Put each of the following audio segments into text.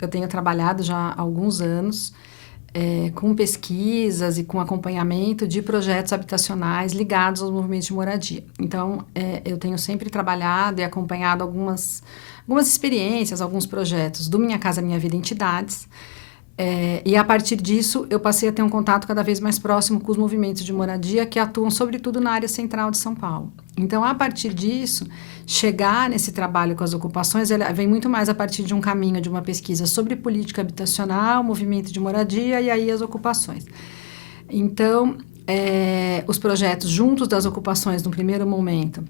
Eu tenho trabalhado já há alguns anos com pesquisas e com acompanhamento de projetos habitacionais ligados aos movimentos de moradia. Então, eu tenho sempre trabalhado e acompanhado algumas experiências, alguns projetos do Minha Casa Minha Vida Entidades, e a partir disso eu passei a ter um contato cada vez mais próximo com os movimentos de moradia que atuam sobretudo na área central de São Paulo. Então, a partir disso, chegar nesse trabalho com as ocupações vem muito mais a partir de um caminho de uma pesquisa sobre política habitacional, movimento de moradia e aí as ocupações. Então, os projetos juntos das ocupações, no primeiro momento,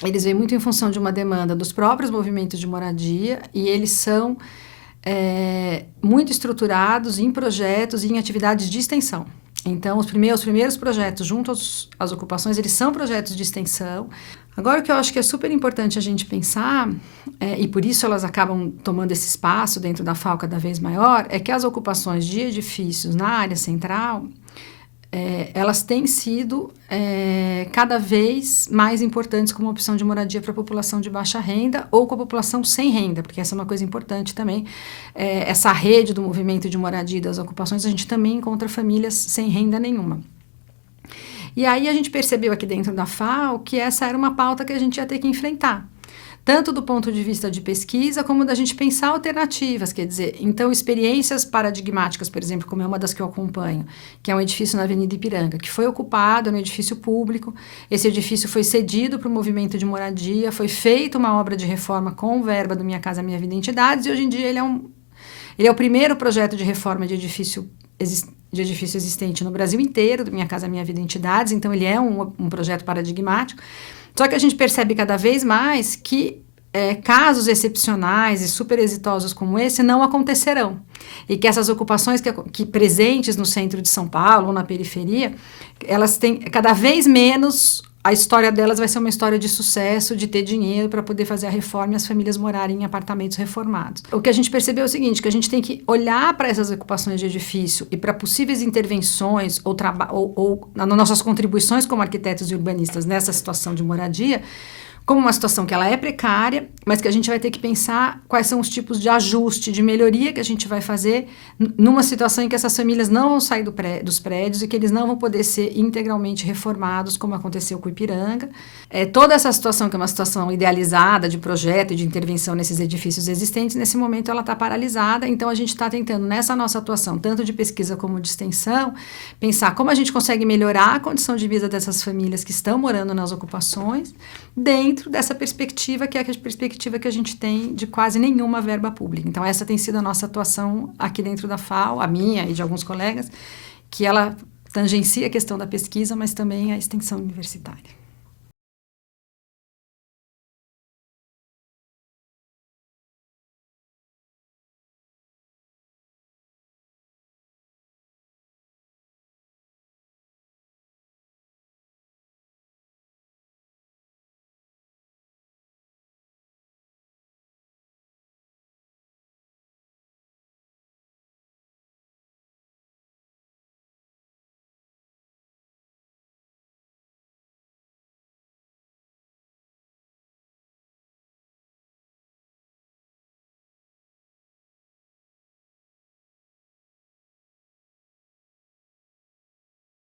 eles vêm muito em função de uma demanda dos próprios movimentos de moradia e eles são muito estruturados em projetos e em atividades de extensão. Então, os primeiros projetos junto às ocupações, eles são projetos de extensão. Agora, o que eu acho que é super importante a gente pensar, e por isso elas acabam tomando esse espaço dentro da FAO cada vez maior, é que as ocupações de edifícios na área central, elas têm sido cada vez mais importantes como opção de moradia para a população de baixa renda ou com a população sem renda, porque essa é uma coisa importante também. Essa rede do movimento de moradia e das ocupações, a gente também encontra famílias sem renda nenhuma. E aí a gente percebeu aqui dentro da FAO que essa era uma pauta que a gente ia ter que enfrentar. Tanto do ponto de vista de pesquisa, como da gente pensar alternativas, quer dizer, então experiências paradigmáticas, por exemplo, como é uma das que eu acompanho, que é um edifício na Avenida Ipiranga, que foi ocupado, é um edifício público, esse edifício foi cedido para o movimento de moradia, foi feita uma obra de reforma com verba do Minha Casa Minha Vida Entidades, e hoje em dia ele é o primeiro projeto de reforma de edifício existente no Brasil inteiro, do Minha Casa Minha Vida Entidades, então ele é um projeto paradigmático. Só que a gente percebe cada vez mais que casos excepcionais e super exitosos como esse não acontecerão. E que essas ocupações que presentes no centro de São Paulo ou na periferia, elas têm cada vez menos. A história delas vai ser uma história de sucesso, de ter dinheiro para poder fazer a reforma e as famílias morarem em apartamentos reformados. O que a gente percebeu é o seguinte, que a gente tem que olhar para essas ocupações de edifício e para possíveis intervenções ou nas nossas contribuições como arquitetos e urbanistas nessa situação de moradia, como uma situação que ela é precária, mas que a gente vai ter que pensar quais são os tipos de ajuste, de melhoria que a gente vai fazer numa situação em que essas famílias não vão sair dos prédios e que eles não vão poder ser integralmente reformados, como aconteceu com o Ipiranga. Toda essa situação, que é uma situação idealizada de projeto e de intervenção nesses edifícios existentes, nesse momento ela está paralisada, então a gente está tentando, nessa nossa atuação, tanto de pesquisa como de extensão, pensar como a gente consegue melhorar a condição de vida dessas famílias que estão morando nas ocupações, dentro dessa perspectiva, que é a perspectiva que a gente tem de quase nenhuma verba pública. Então, essa tem sido a nossa atuação aqui dentro da FAO, a minha e de alguns colegas, que ela tangencia a questão da pesquisa, mas também a extensão universitária.